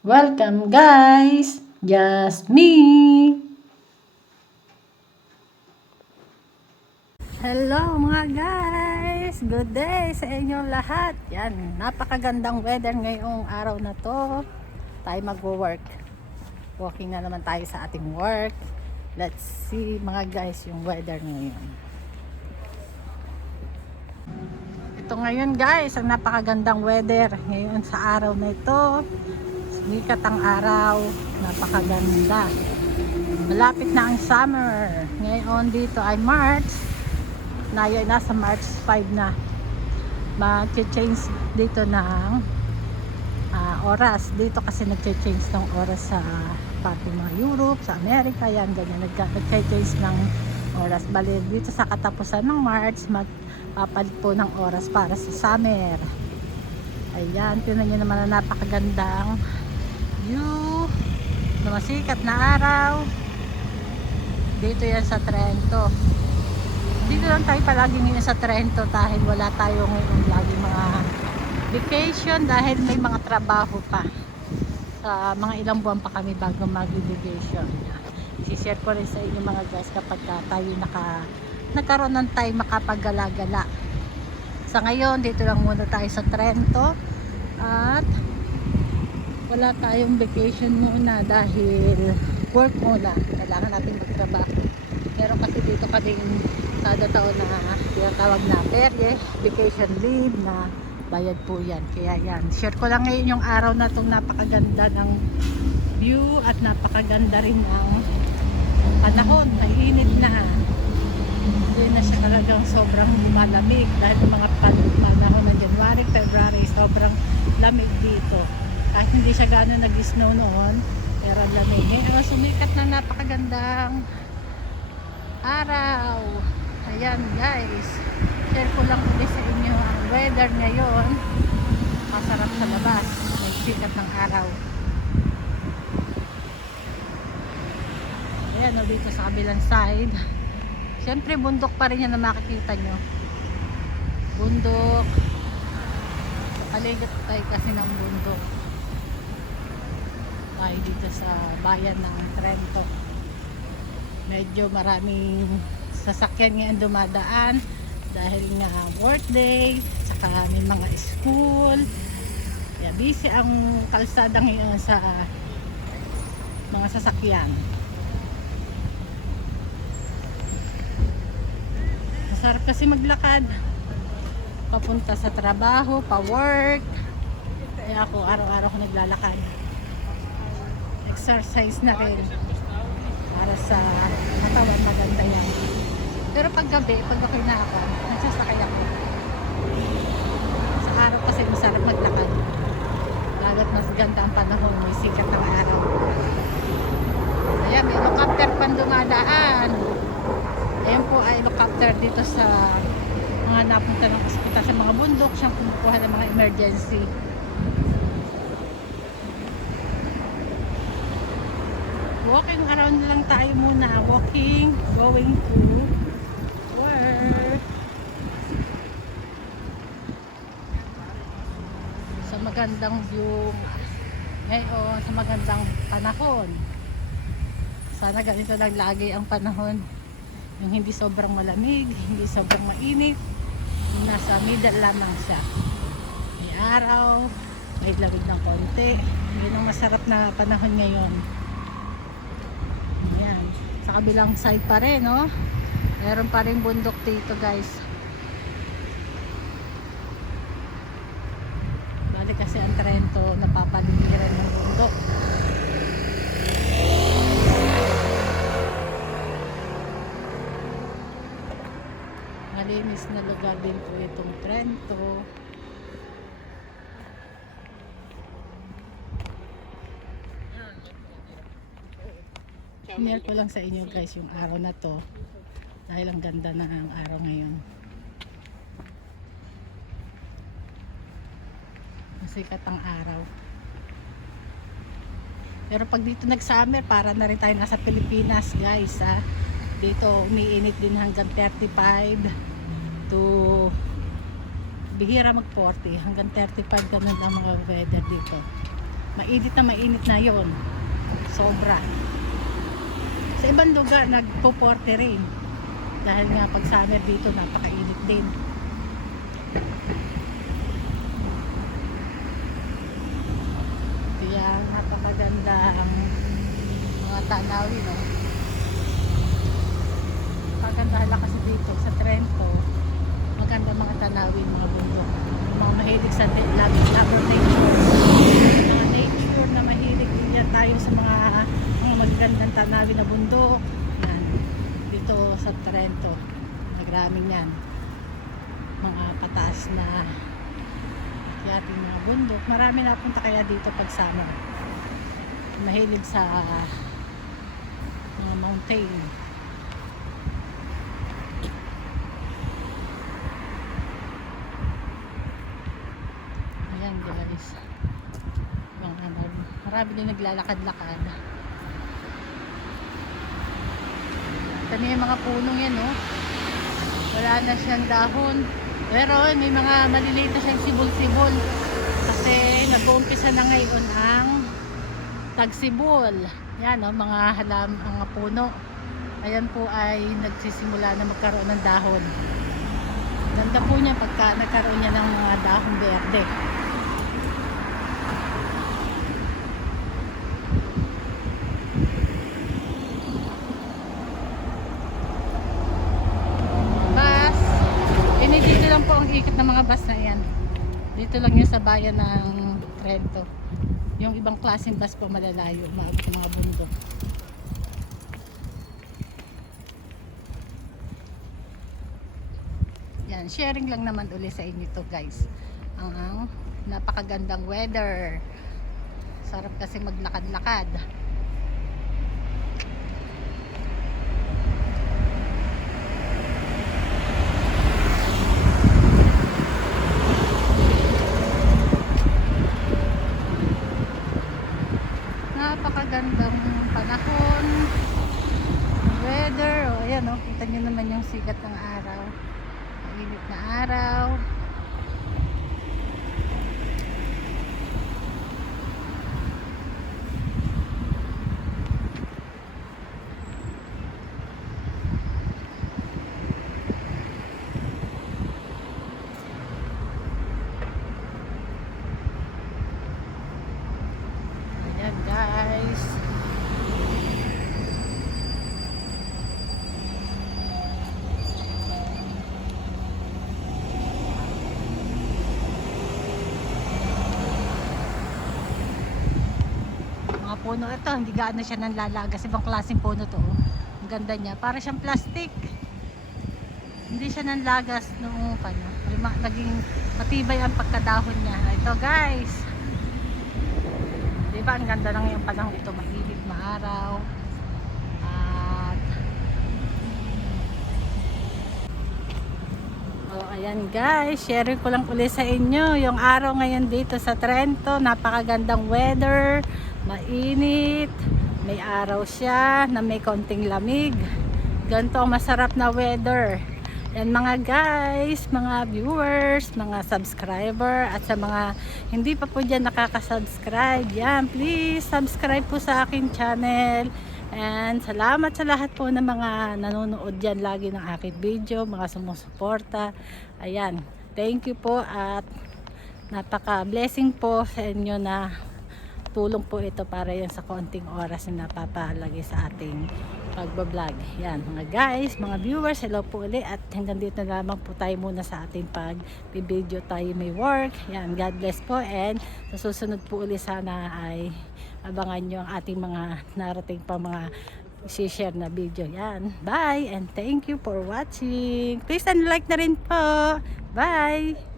Welcome guys! Just me! Hello mga guys! Good day sa inyong lahat! Yan, napakagandang weather ngayong araw na to. Tayo mag-work. Walking na naman tayo sa ating work. Let's see mga guys yung weather ngayon. Ito ngayon guys, ang napakagandang weather ngayon sa araw na ito. Sikat ang araw, napakaganda. Malapit na ang summer. Ngayon dito ay March. Nasa March 5 na. Mag-change dito ng oras. Dito kasi nag-change ng oras sa pati mga Europe, sa Amerika, yan ganyan. Nag-change ng oras. Bali dito sa katapusan ng March, magpapalit po ng oras para sa summer. Ayan, tingnan nyo naman na napakagandang view na masikat na araw. Dito yan sa Trento. Dito lang tayo palagi ngayon sa Trento dahil wala tayo ngayon lagi mga vacation dahil may mga trabaho pa. Sa mga ilang buwan pa kami bago mag-vacation. I-share ko rin sa inyo mga guys kapag tayo nagkaroon ng time makapagala-gala. Sa ngayon dito lang muna tayo sa Trento at wala tayong vacation muna dahil work muna. Kailangan natin magtrabaho. Meron kasi dito kaming kada taon na tinatawag na perye, vacation leave na bayad po yan. Kaya yan, share ko lang ngayon yung araw na itong napakaganda ng view at napakaganda rin ng panahon. Mainit na. Hindi na siya talagang sobrang lumalamig dahil mga panahon ng January, February, sobrang lamig dito. Kahit hindi siya gano'n nag-snow noon, pero ang lamig. Ngayon, sumikat na napakagandang araw. Ayan guys, share ko lang ulit sa inyo ang weather ngayon. Masarap sa labas, may sikat ng araw. Ayan o, dito sa kabilang side, syempre bundok pa rin yan na makikita nyo. Bundok, paligat tayo kasi ng bundok tayo dito sa bayan ng Trento. Medyo maraming sasakyan ngayon dumadaan dahil nga workday, saka may mga school. Kaya busy ang kalsada ngayon sa mga sasakyan. Masarap kasi maglakad papunta sa trabaho, pa work. Kaya ako araw-araw ko naglalakad. Exercise na rin para sa katawan, maganda yan. Pero pag gabi, pag okay na ako, nagsasakay ako. Sa araw kasi masarap maglakad. Lalo't mas ganda ang panahon, may sikat ng araw. Ayan, may helicopter pang dumadaan. Ayan po ay helicopter dito sa mga napunta ng ospital sa mga bundok, siyang kumukuha ng mga emergency. Walking around lang tayo muna. Walking, going to work. Sa magandang view ngayon, sa magandang panahon. Sana ganito lang lagi ang panahon. Yung hindi sobrang malamig, hindi sobrang mainit. Nasa middle lamang siya. May araw, may lamig ng konti. Yun ang masarap na panahon ngayon. Ayan, sa kabilang side pa rin, no? Meron pa rin bundok dito, guys. Bali kasi ang Trento napapaligiran ng bundok. Malinis na lugar din po itong Trento. Share ko lang sa inyo guys yung araw na to dahil ang ganda na ang araw ngayon. Masikat ang araw. Pero pag dito nag-summer, para na rin tayo nasa Pilipinas guys, ha. Dito umiinit din hanggang 35 to bihira mag 40 hanggang 35 ganun ang mga weather dito. mainit na yon, sobra. Sa ibang lugar nagpo-40 rin dahil nga pag summer dito napakainit din. Kaya napakaganda ang mga tanawin, no? Maganda kasi dito sa Trento, maganda mga tanawin, mga bundok. Yung mga mahilig sa nature, mga nature na mahilig din yan tayo sa mga magagandang tanawin na bundok. Yan, dito sa Trento nagraming yan, mga pataas na yating mga bundok. Marami napunta kaya dito pag summer, mahilig sa mga mountain. Ayan guys, marami din naglalakad-lakad. Ito na yung mga punong yan, no? Wala na siyang dahon, pero may mga maliliit na siyang sibol-sibol kasi nag-uumpisa na ngayon ang tagsibol. Yan, no? Mga puno. Ayan po ay nagsisimula na magkaroon ng dahon. Ganda po niya pagka nagkaroon niya ng mga dahon berde. Dito lang po ang ikot ng mga bus na yan. Dito lang yun sa bayan ng Trento. Yung ibang klaseng bus po malalayo, maabot ng mga bundok. Yan, sharing lang naman uli sa inyo to guys. Ang napakagandang weather. Sarap kasi maglakad-lakad. Napakagandang panahon, weather. O ayan, o, kita nyo naman yung sikat ng araw, mainit na araw. Ayan guys, mga puno ito, hindi gaano siya nanlalagas. Ibang klaseng puno to, oh. Ang ganda niya, para siyang plastic, hindi siya nanlagas noong naging matibay ang pagkadahon niya. Ito guys, diba ang ganda lang yung panahon ito, mainit, maaraw. At ayan guys, share ko lang ulit sa inyo yung araw ngayon dito sa Trento. Napakagandang weather, mainit, may araw siya na may konting lamig. Ganito ang masarap na weather. Yan mga guys, mga viewers, mga subscriber, at sa mga hindi pa po dyan nakaka-subscribe, yan, please subscribe po sa aking channel. And salamat sa lahat po ng mga nanonood dyan lagi ng aking video, mga sumusuporta. Ayan, thank you po at napaka blessing po sa inyo na tulong po ito para yan sa konting oras na napapalagi sa ating pagbablog. Yan mga guys, mga viewers, hello po ulit at hanggang dito na lamang po tayo muna sa ating pag-video tayo may work. Yan, God bless po, and sa susunod po ulit sana ay abangan nyo ang ating mga narating pa mga share na video. Yan, bye and thank you for watching. Please and like na rin po. Bye!